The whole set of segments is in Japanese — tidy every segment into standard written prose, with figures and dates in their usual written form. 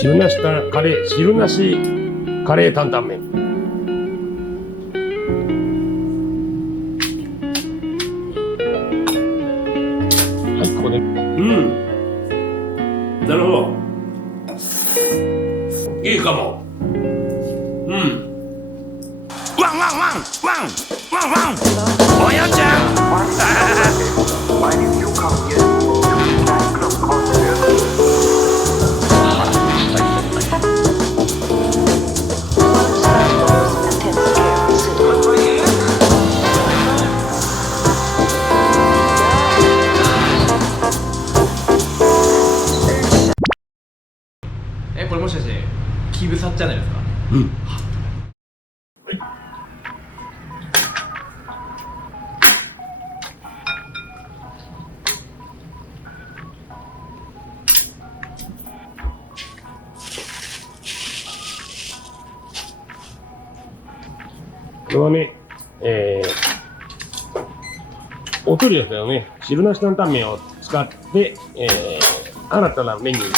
汁なしカレー担々麺。はい、ここで。なるほど。いいかも。ワンワンワンワンワンワン。おやちゃん。これもしかしてキブサチチャンネルですか？これはね、お取り寄せのね、汁なし担々麺を使って、新たなメニュー、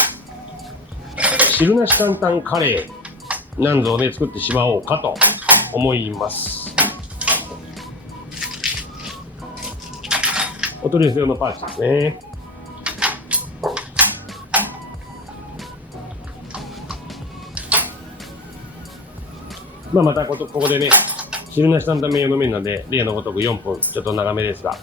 汁なし担々カレーなんぞをね、作ってしまおうかと思います。お取り寄せ用のパウチですね。またここでね、汁なし担々麺用の麺なんで、例のごとく4分、ちょっと長めですが。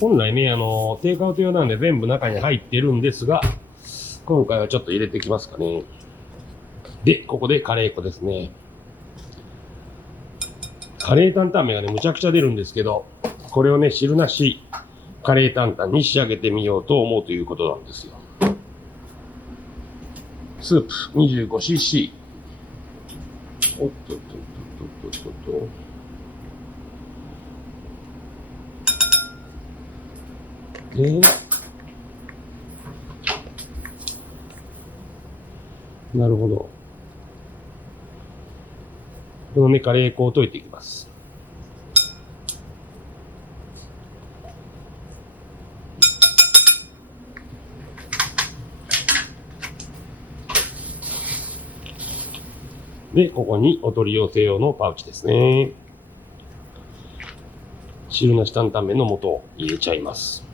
本来ね、テイクアウト用なんで全部中に入ってるんですが、今回はちょっと入れてきますかね。で、ここでカレー粉ですね。カレー担々麺がね、むちゃくちゃ出るんですけど、これをね、汁なしカレー担々に仕上げてみようと思うということなんですよ。スープ 25cc。おっとっとっとっとっとっと。なるほど。このね、カレー粉を溶いていきます。で、ここにお取り寄せ用のパウチですね。汁なし担々麺の素を入れちゃいます。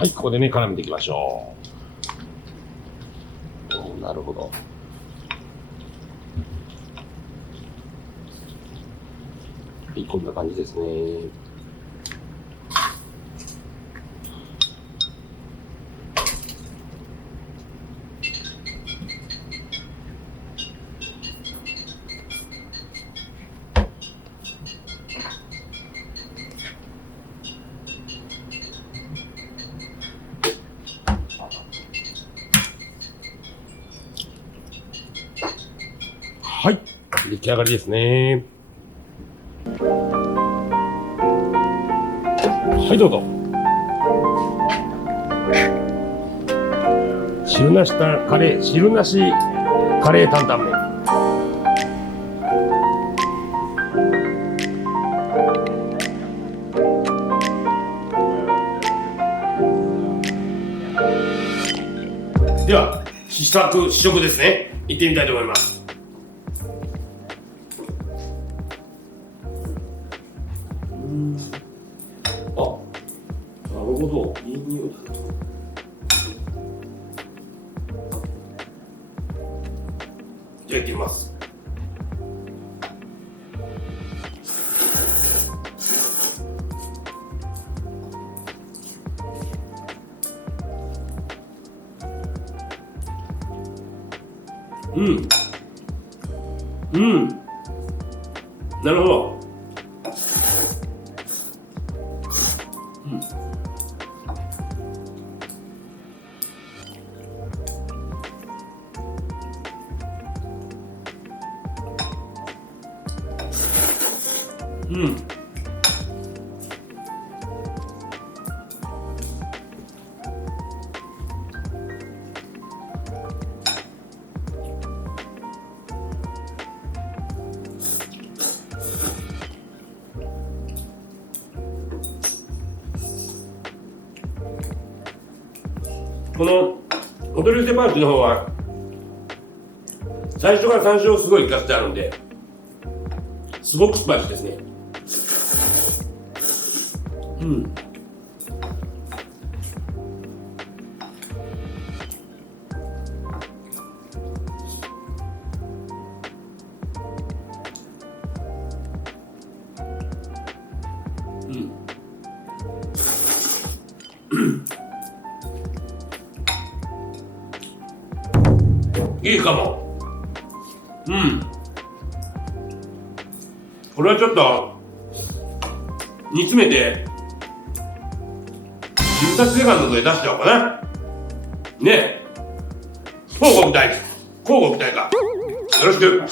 はい、ここでね、絡めていきましょう。なるほど。はい、こんな感じですね。はい、出来上がりですね。はい、どうぞ。汁なしカレー担々麺。では、試食ですね。行ってみたいと思います。あ、なるほど、いい匂いだな。じゃあ行ってみます。なるほど。このお取り寄せパンチの方は最初から山椒をすごい効かせてあるんで、すごくスパイシーですね。いいかも。これはちょっと煮詰めてキブサチセカンドで出しちゃおうかな。ねえ、交互期待か。よろしく。いら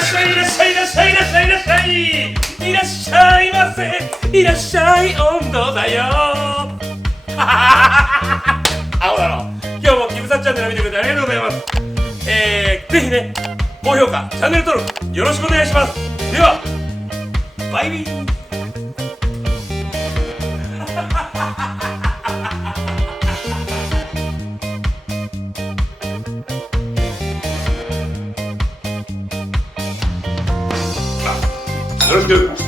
っしゃいいらっしゃいいらっしゃいいらっしゃいいらっしゃいいらっしゃいませ。いらっしゃい温度だよ。青だろ。今日もキブサチチャンネルを見てくれてありがとうございます。ぜひね、高評価、チャンネル登録よろしくお願いします。ではバイビー。よろしく。